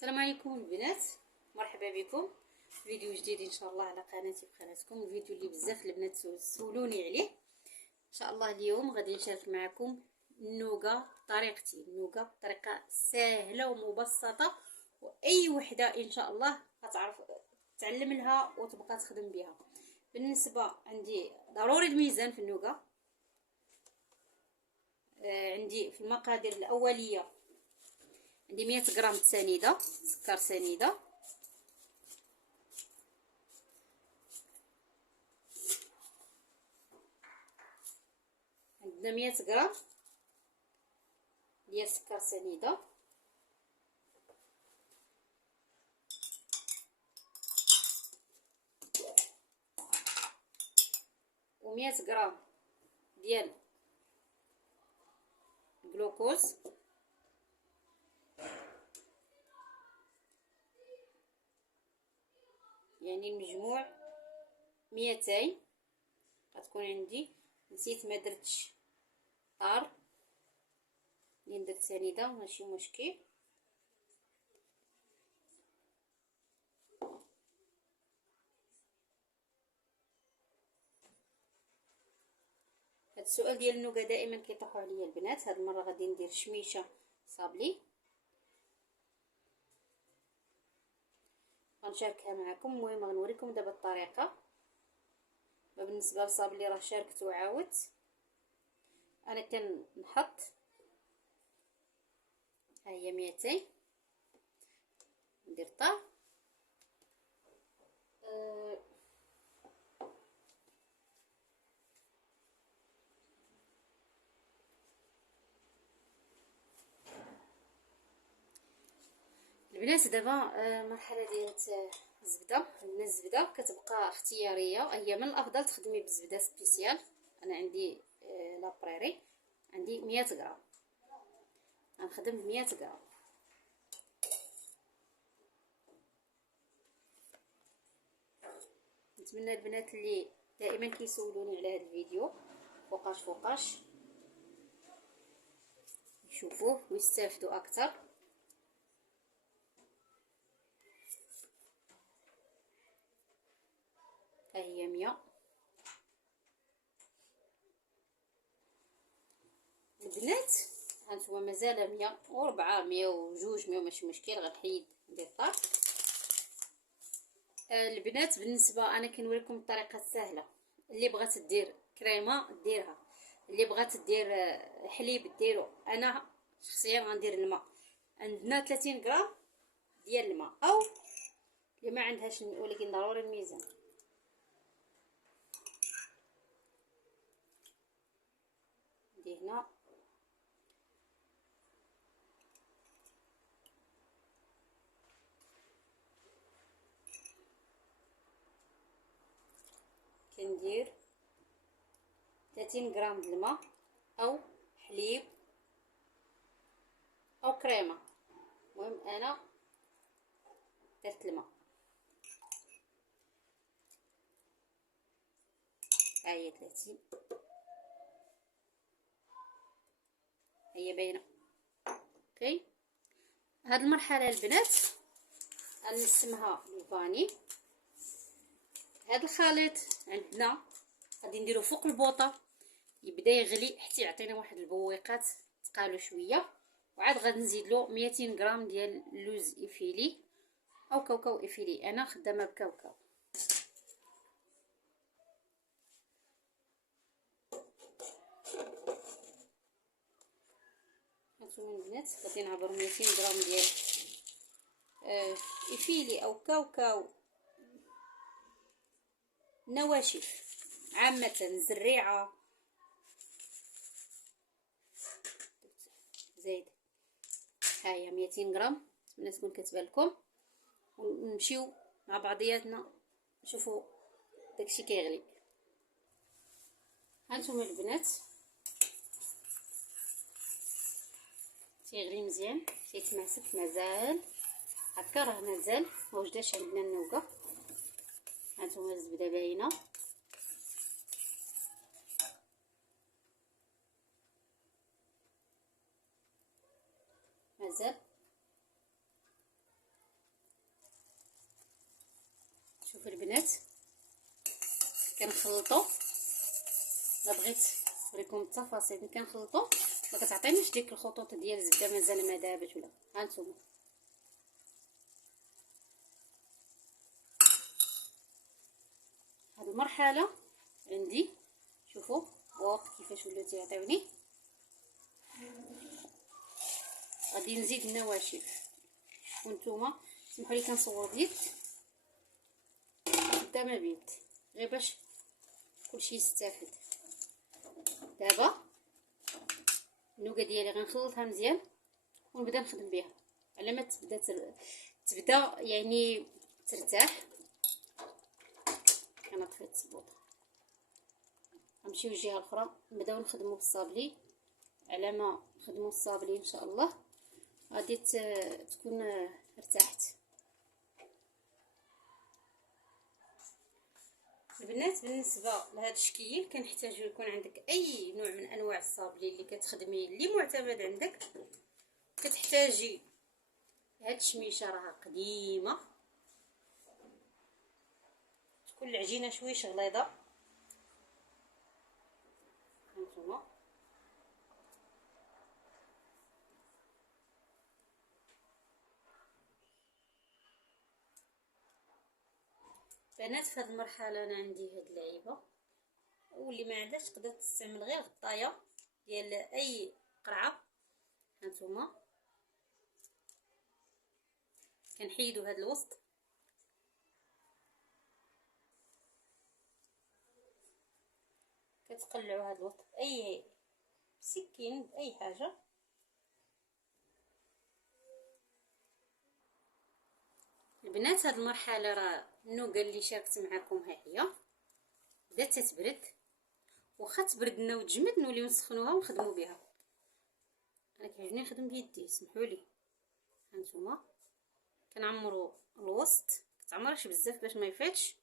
السلام عليكم البنات، مرحبا بكم فيديو جديد ان شاء الله على قناتي بقناتكم. الفيديو اللي بزاف البنات سولوني عليه. ان شاء الله اليوم غادي نشارك معكم النوغا بطريقتي، النوغا بطريقه سهله ومبسطه، واي وحده ان شاء الله غتعرف تعلم لها وتبقى تخدم بها. بالنسبه عندي ضروري الميزان في النوغا. عندي في المقادير الاوليه عندي 100 غرام سنيده، سكر سنيده، عندنا 100 غرام ديال سكر سنيده، و100 غرام ديال الجلوكوز، يعني المجموع 200. غتكون عندي نسيت ما درتش طار اللي درت سنيده، ماشي مشكل. هاد السؤال ديال النوغا دائما كيطرحوا عليا البنات. هاد المره غادي ندير شميشه صابلي غنشاركها معكم. المهم غنوريكم دابا الطريقه. بالنسبه للصابلي راه شاركت وعاودت. انا كنحط ها هي 200، ندير طار البنات. دابا مرحله ديال الزبده. عندنا الزبده كتبقى اختياريه، هي من الافضل تخدمي بالزبده سبيسيال. انا عندي لا بريري، عندي 100 غرام، غنخدم ب 100 غرام. نتمنى البنات اللي دائما كيسولوني على هذا الفيديو فوقاش يشوفوه ويستافدوا اكثر. ها هي 100. البنات هانتوما مازال 104 102 100 ماشي مشكل، غنحيد ندير طار. البنات بالنسبه انا كنوريكم الطريقه السهله. اللي بغات دير كريمه ديرها، اللي بغات دير حليب ديرو. انا شخصيا غندير الماء. عندنا 30 غرام ديال الماء، او اللي ما عندهاش ولكن ضروري الميزان. ندي هنا كندير 30 غرام د الماء او حليب او كريمه. المهم انا درت الماء. ها هي 30، هي باينه. اوكي، هاد المرحله البنات غنسمها الفاني. هاد الخليط عندنا غادي نديرو فوق البوطه يبدا يغلي حتى يعطينا واحد البويقات تقالو شويه، وعاد غادي نزيد له 200 غرام ديال اللوز افيلي او كاوكاو افيلي. انا خدامه بكاوكاو. هانتوما البنات غادي نعبر 200 غرام ديال افيلي او كاوكاو، نواشف عامه، زريعه، زايد. ها هي 200 غرام، نتمنى تكون كتبان لكم. ونمشيو مع بعضياتنا نشوفوا داكشي كيغلي. هانتوما البنات تيغلي مزيان، تيتماسك، مازال هكا، راه مازال ما وجداش عندنا النوغا. هانتوما الزبده باينه، مازال. البنات كنخلطو. لا بغيت نوريكم التفاصيل كنخلطو، ما كتعطينيش ديك الخطوط ديال الزبده مازال ما دابت ولا. ها نتوما هاد المرحله عندي، شوفوا الوقت كيفاش ولاو تيعطيوني. غادي نزيد النواشف، وانتوما سمحوا لي كنصور ديك بدا ما بيت غير باش كلشي يستافد. دابا النوكه ديالي غنخلطها مزيان ونبدا نخدم بها على ما تبدا يعني ترتاح. كنطفي التبوطه، غنمشيو للجهه الاخرى نبداو نخدموا بالصابلي. على ما نخدموا الصابلي ان شاء الله غادي تكون ارتاحت. البنات بالنسبه لهذا الشكيل كنحتاجو يكون عندك اي نوع من انواع الصابلي اللي كتخدمي اللي معتمد عندك. كتحتاجي هاد الشميشه راها قديمه، تكون العجينه شويش غليظه. هانتوما بنات في هذه المرحله انا عندي هاد اللعيبه، واللي ما عندهاش تقدر تستعمل غير غطايه ديال اي قرعه. هانتوما كنحيدوا هاد الوسط، كتقلعوا هاد الوسط باي سكين باي حاجه. البنات هاد المرحله راه النوكه اللي شاركت معكم ها هي بدات تتبرد، واخا تبردنا وتجمد نوليو نسخنوها ونخدموا بها. انا كيعجبني نخدم بيدي سمحوا لي. هانتوما كنعمروا الوسط، كتعمرش بزاف باش ما يفاتش،